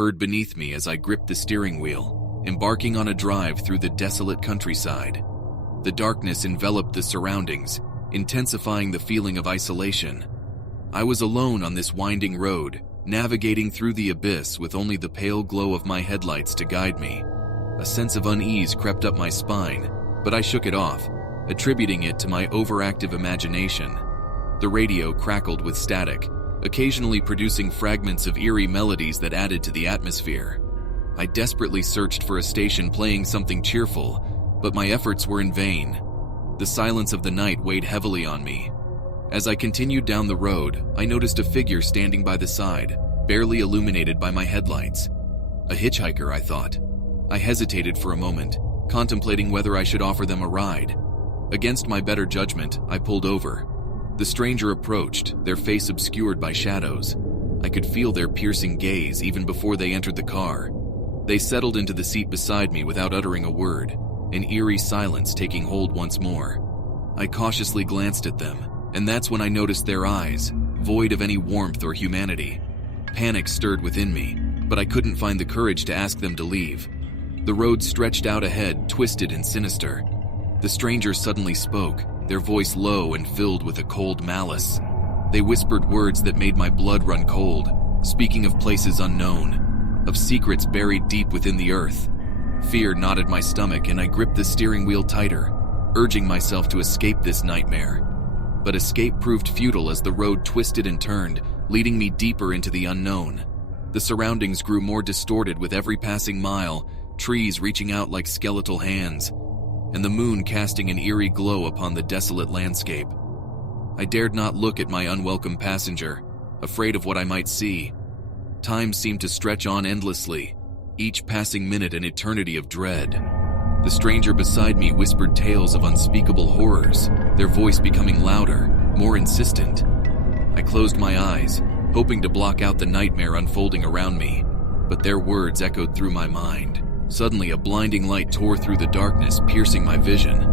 heard beneath me as I gripped the steering wheel, embarking on a drive through the desolate countryside. The darkness enveloped the surroundings, intensifying the feeling of isolation. I was alone on this winding road, navigating through the abyss with only the pale glow of my headlights to guide me. A sense of unease crept up my spine, but I shook it off, attributing it to my overactive imagination. The radio crackled with static, occasionally producing fragments of eerie melodies that added to the atmosphere. I desperately searched for a station playing something cheerful, but my efforts were in vain. The silence of the night weighed heavily on me. As I continued down the road, I noticed a figure standing by the side, barely illuminated by my headlights. A hitchhiker, I thought. I hesitated for a moment, contemplating whether I should offer them a ride. Against my better judgment, I pulled over. The stranger approached, their face obscured by shadows. I could feel their piercing gaze even before they entered the car. They settled into the seat beside me without uttering a word, an eerie silence taking hold once more. I cautiously glanced at them, and that's when I noticed their eyes, void of any warmth or humanity. Panic stirred within me, but I couldn't find the courage to ask them to leave. The road stretched out ahead, twisted and sinister. The stranger suddenly spoke, their voice low and filled with a cold malice. They whispered words that made my blood run cold, speaking of places unknown, of secrets buried deep within the earth. Fear knotted my stomach and I gripped the steering wheel tighter, urging myself to escape this nightmare. But escape proved futile as the road twisted and turned, leading me deeper into the unknown. The surroundings grew more distorted with every passing mile, trees reaching out like skeletal hands, and the moon casting an eerie glow upon the desolate landscape. I dared not look at my unwelcome passenger, afraid of what I might see. Time seemed to stretch on endlessly, each passing minute an eternity of dread. The stranger beside me whispered tales of unspeakable horrors, their voice becoming louder, more insistent. I closed my eyes, hoping to block out the nightmare unfolding around me, but their words echoed through my mind. Suddenly, a blinding light tore through the darkness, piercing my vision.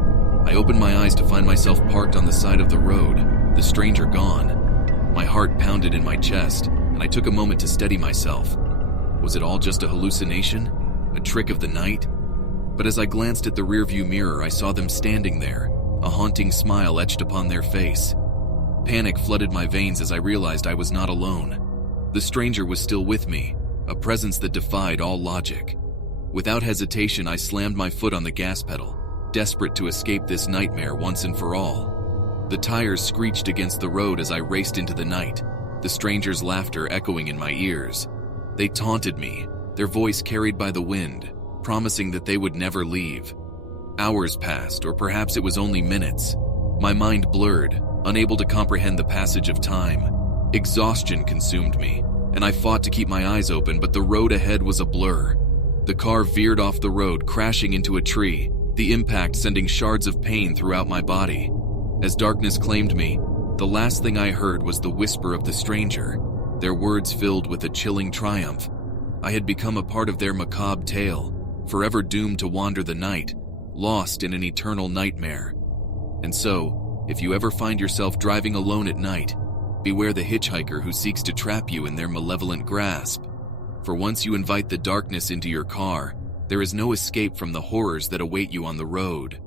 I opened my eyes to find myself parked on the side of the road, the stranger gone. My heart pounded in my chest, and I took a moment to steady myself. Was it all just a hallucination? A trick of the night? But as I glanced at the rearview mirror, I saw them standing there, a haunting smile etched upon their face. Panic flooded my veins as I realized I was not alone. The stranger was still with me, a presence that defied all logic. Without hesitation, I slammed my foot on the gas pedal, desperate to escape this nightmare once and for all. The tires screeched against the road as I raced into the night, the stranger's laughter echoing in my ears. They taunted me, their voice carried by the wind, promising that they would never leave. Hours passed, or perhaps it was only minutes. My mind blurred, unable to comprehend the passage of time. Exhaustion consumed me, and I fought to keep my eyes open, but the road ahead was a blur. The car veered off the road, crashing into a tree, the impact sending shards of pain throughout my body. As darkness claimed me, the last thing I heard was the whisper of the stranger, their words filled with a chilling triumph. I had become a part of their macabre tale, forever doomed to wander the night, lost in an eternal nightmare. And so, if you ever find yourself driving alone at night, beware the hitchhiker who seeks to trap you in their malevolent grasp. For once you invite the darkness into your car, there is no escape from the horrors that await you on the road.